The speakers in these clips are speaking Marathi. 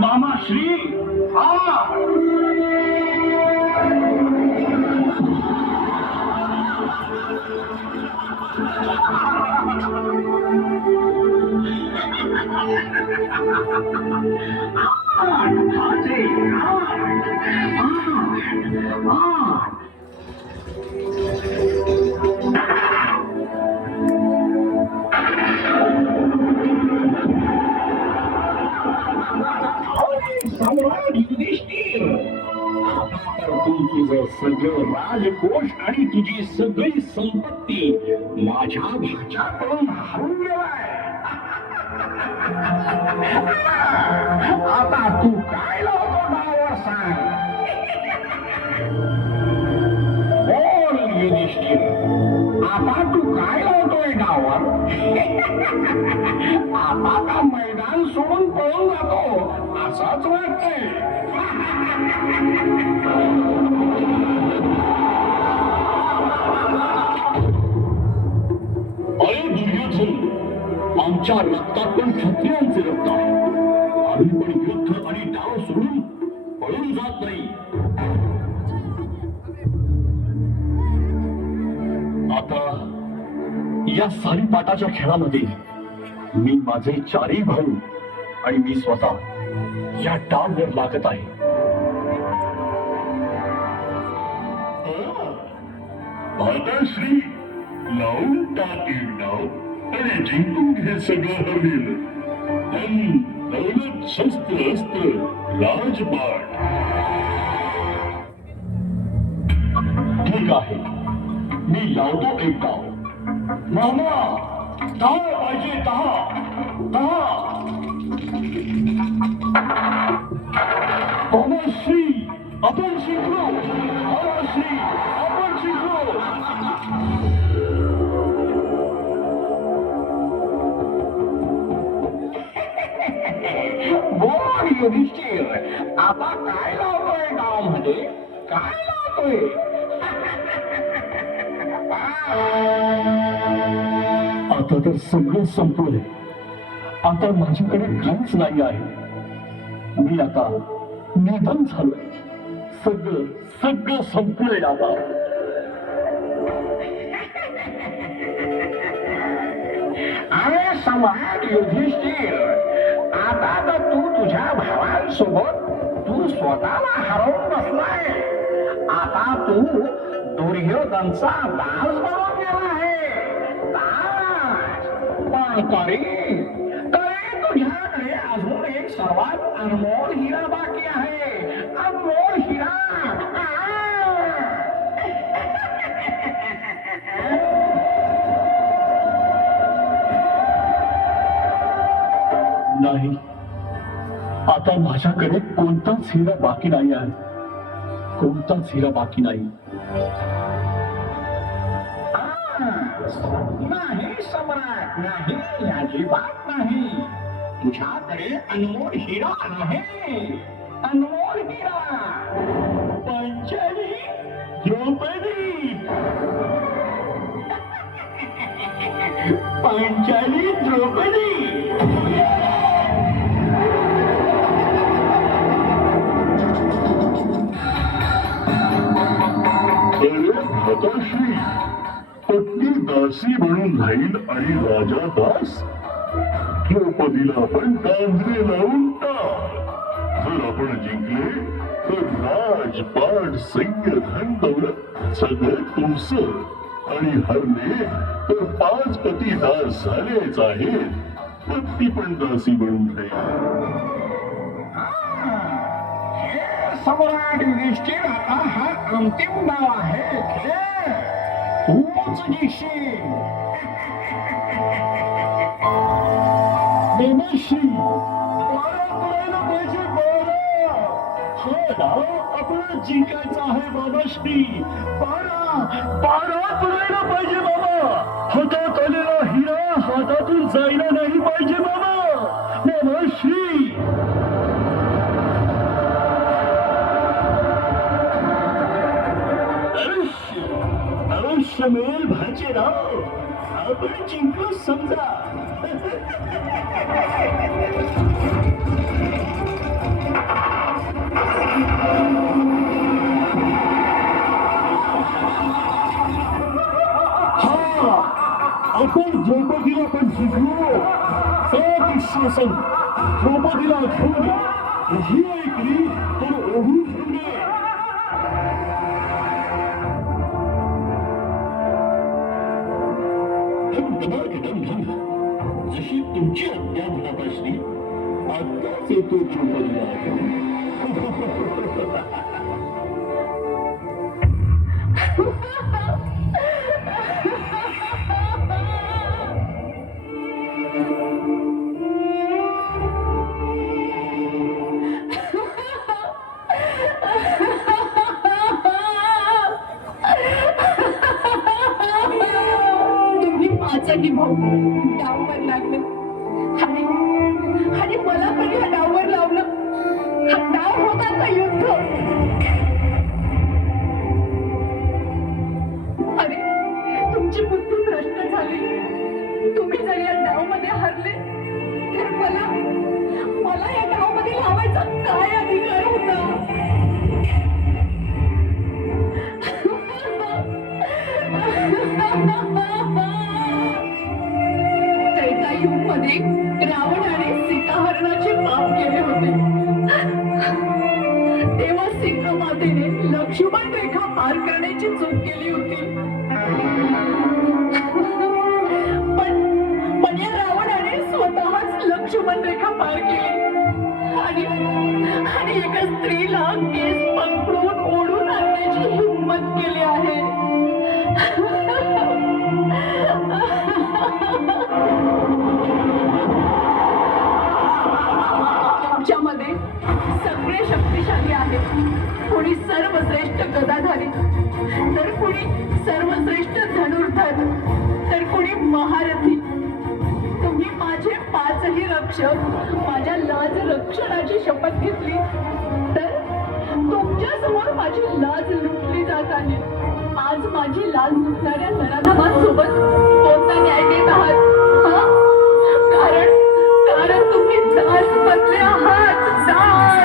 मामा श्री तुझं सगळं राजकोष आणि तुझी सगळी संपत्ती माझ्या भाच्याकडून हरून गेलाय. आता तू काय लावतो नावावर सांग. बोल युधिष्ठिर, आता तू काय लावतोय डावावर. आता का मैदान सोडून पळून जातो असंच वाटतंय. अरे दुर्योधन, आमच्या रक्तात पण क्षत्रियांचे रक्त आहे. आम्ही पण युद्ध आणि डाव सोडून पळून जात नाही. आता या सारीपाटाच्या खेळामध्ये मी माझे चारही भाऊ आणि मी स्वतः या डाववर लागत आहे. आता श्री लावून टाकील डाव आणि जिंकून घे सगळं हवील. दौलत, शस्त्र, अस्त्र, राजपाट. ठीक आहे, मी लावतो एक डाव. मामा, 10 पाहिजे. 10. श्री आपण शिकलो. श्री आपण शिकलो. बोल युधिष्ठिर, आता काय लावतोय गावामध्ये. काय लावतोय. आता तर सगळं संपलंय. आता माझ्याकडे काहीच नाही आहे. मी आता निधन झालोय. सगळं संपलंय आता. अरे सम्राट युधिष्ठिर, आता तर तू तुझ्या भावांसोबत तू स्वतःला हरवून बसलाय. आता तू दुर्योधनचा दास बनून गेला आहे. पण तरी तुझ्याकडे अजून एक सर्वात अनमोल हिरा बाकी आहे. अनमोल हिरा. नाही, आता माझ्याकडे कोणताच हिरा बाकी नाही आहे. कोणताच हिरा बाकी नाही. नाही सम्राट, नाही, अजिबात नाही. तुझ्याकडे अनमोल हिरा आहे. अनमोल हिरा. पंचाली द्रौपदी. पंचाली द्रौपदी. श्री पत्नी दासी बनून राहील आणि राजा दास. द्रौपदीला आपण कांजरे लावून टाक. जर आपण जिंकले तर राजपाट, सैन्य, धन, दौलत सगळं तुमचं. आणि हरले तर 5 पती दास झालेच आहेत. पत्नी पण दासी बनून राहील. सम्राट युधिष्ठिर, आता हा अंतिम डाव आहे. तूच जिंकशील. देवश्री बारा पडायला पाहिजे, बारा. हा डाव आपण जिंकायचा आहे बाबाश्री. बारा पडायला पाहिजे बाबा. हातात आलेला हिरा हातातून जायला नाही पाहिजे बाबा. बाबाश्री. अवश्य मिळेल भाचेराव. आपण जिंकलो समजा. आपण द्रौपदीला पण जिंकलो. दुःशासन द्रौपदीला घेऊन ही ऐकली तर ओढून ठेवले. जशी तुमची आज्ञा भावाश्री. आत्ताच येतो द्रौपदीला घेऊन. पाचानी भाऊ डाववर लागले आणि मला कधी हा डाववर लावलं. हा डाव होता का युद्ध. अरे तुमची बुद्धी भ्रष्ट झाली. तुम्ही जर या डाव मध्ये हरले तर मला या डाव मध्ये लावायचा काय अधिकार होता. मध्ये रावणाने सीताहरणाचे पाप केले होते. तेव्हा सीतामातेने लक्ष्मण रेखा पार करण्याची चूक केली होती. पण या रावणाने स्वतःच लक्ष्मण रेखा पार केली आणि एका स्त्रीला केस पकडून ओढून आणण्याची हिंमत केली आहे. आमच्यामध्ये सगळे शक्तिशाली आहेत. कोणी सर्वश्रेष्ठ गदाधारी, तर कोणी सर्वश्रेष्ठ धनुर्धर, तर कोणी महारथी. तुम्ही माझे पाचही रक्षक माझ्या लाज रक्षणाची शपथ घेतली तर तुमच्या समोर माझी लाज लुटली जात आहे. आज माझी लाज लुटणाऱ्या नराधमांसोबत कोणता न्याय देत आहात. कारण तुम्ही दास बनले आहात. दास.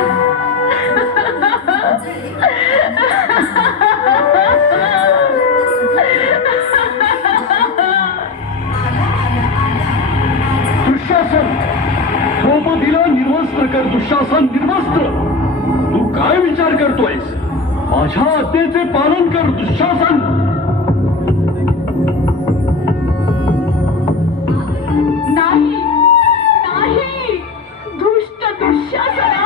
दुःशासन द्रौपदीला निर्वस्त्र कर. दुःशासन निर्वस्त्र. तू काय विचार करतोयस. माझ्या आज्ञेचे पालन कर दुःशासन. नाही नाही दुष्ट दुःशासना.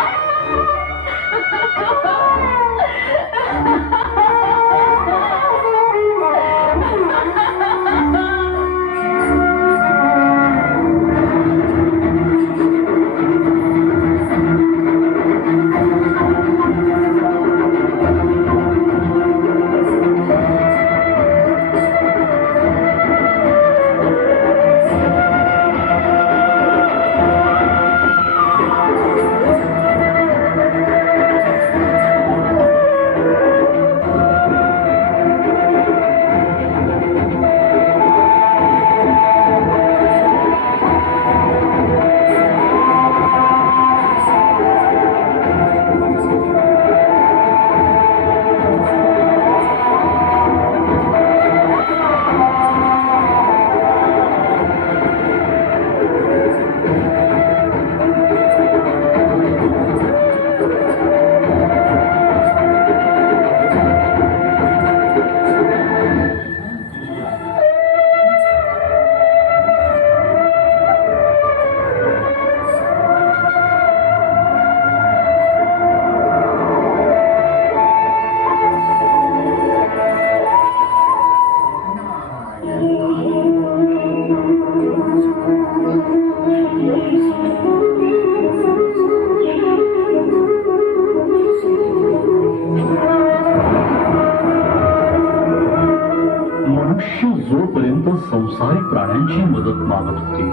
प्राण्यांची मदत मागत होते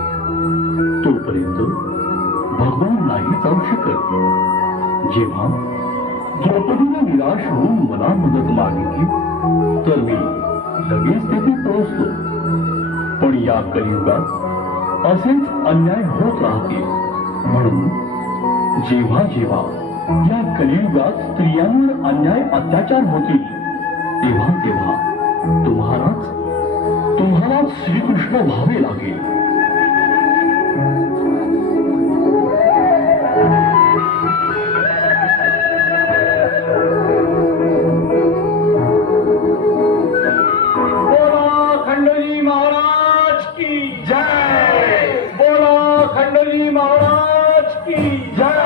तोपर्यंत भगवान नाही जाऊ शकत. जेव्हा द्रौपदीने निराश होऊन मला मदत मागितली तर मी लगेच तेथे पोहोचतो. पण या कलियुगात असेच अन्याय होत राहतील. म्हणून जेव्हा जेव्हा या कलियुगात स्त्रियांवर अन्याय अत्याचार होतील तेव्हा तेव्हा तुम्हालाच श्रीकृष्ण व्हावे लागेल. बोला खंडोजी महाराज की जय. बोला खंडोजी महाराज की जय.